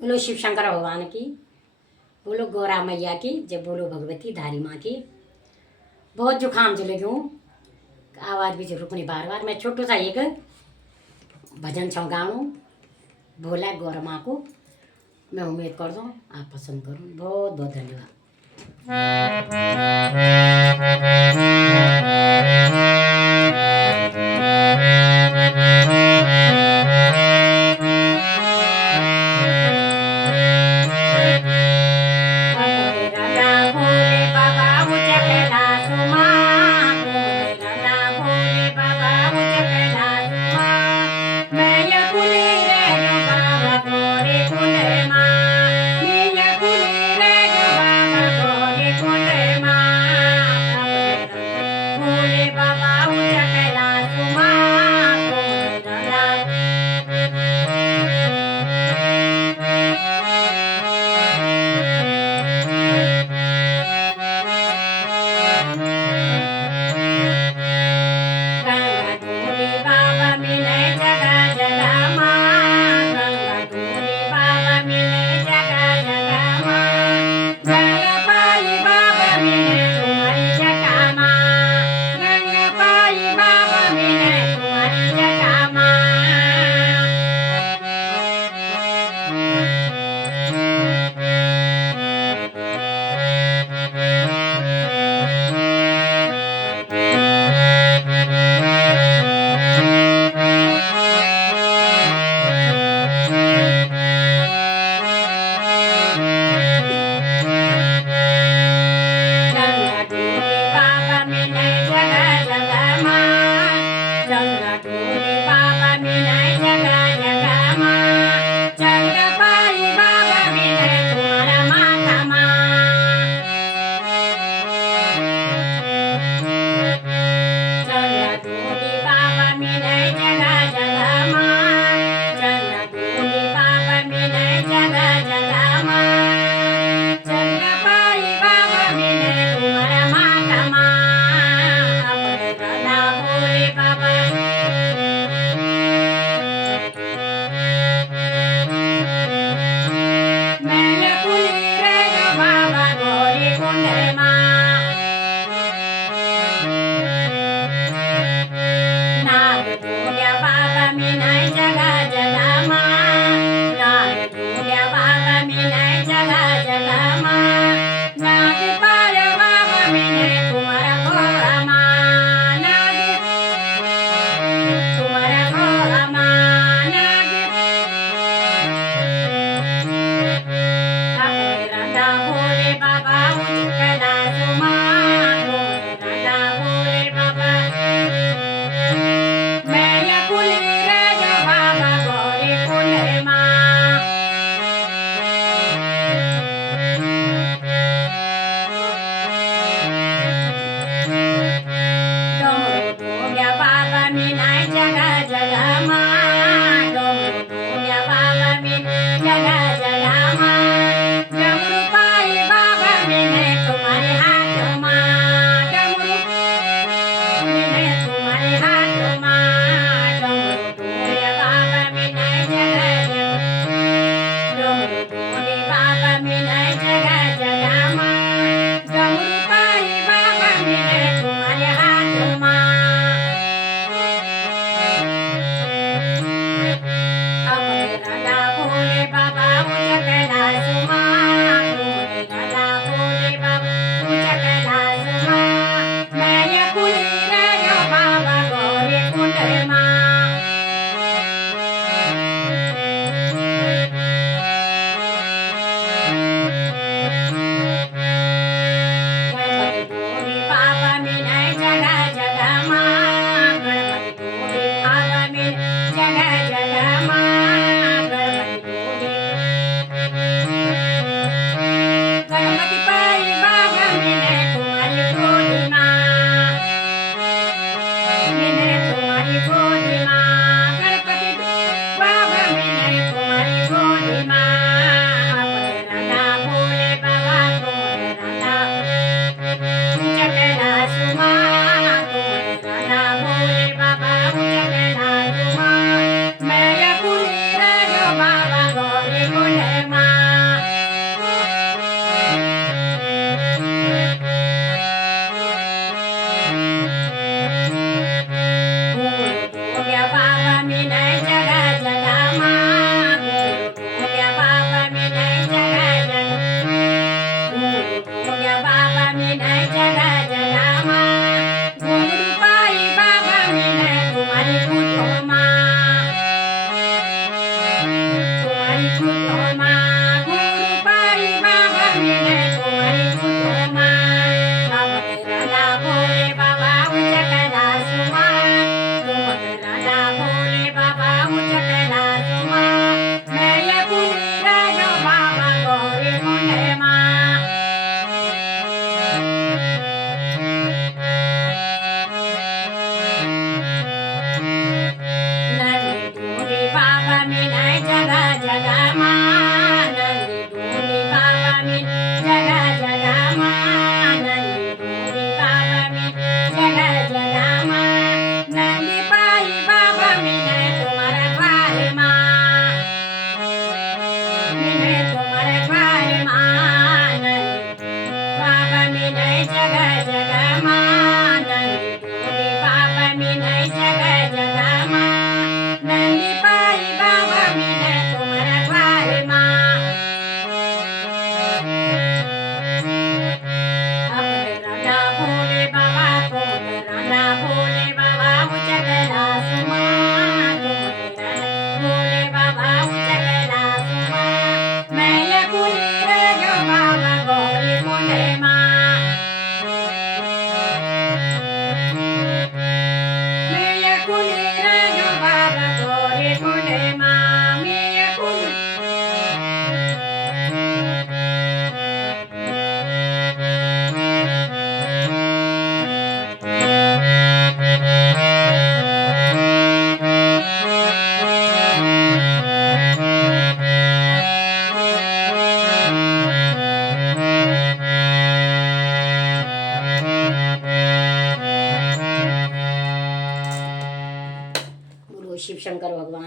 बोलो शिव शंकर भगवान की, बोलो गौरा मैया की जय, बोलो भगवती धारी माँ की। बहुत जुकाम जो लगे हूँ, आवाज़ भी जो रुकनी बार बार। मैं छोटू सा एक भजन छौ गाऊँ भोला गौरा माँ को। मैं उम्मीद कर दूँ आप पसंद करूँ। बहुत बहुत धन्यवाद। भोले बाबा मुझे कैलाश माँ, तुम रंगा भोले बाबा मुझे कैलाश माँ। मैं ये कुली रे गो बाबा गोरे कुले माँ, मैं ये कुली रे गो बाबा गोरे कुले माँ। भोले बाबा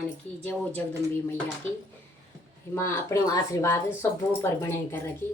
भगवान की, जय हो जगदम्बी मैया की। माँ अपने आशीर्वाद सबों पर बने कर रखी।